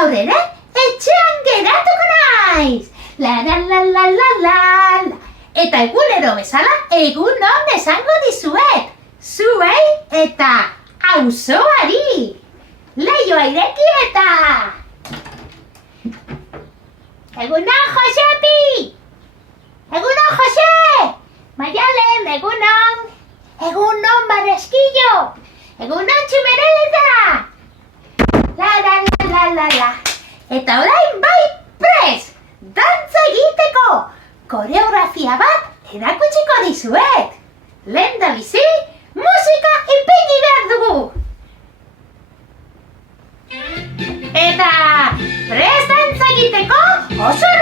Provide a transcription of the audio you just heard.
gaur ere, etxean geratuko naiz. La la la la la la la. Eta egunero bezala, egun on esango dizuet. Zuei eta auzoari. Leihoa ireki eta... Egunon, Josepi! Egunon, Jose! Maialen, egunon! Egunon, Bareskillo! Egunon, Txumereleta! La la la la la la. Eta orain bai prest! Dantza egiteko! Koreografia bat erakutsiko dizuet! Lehendabizi, musika ipini behar dugu! Eta prest dantza egiteko oso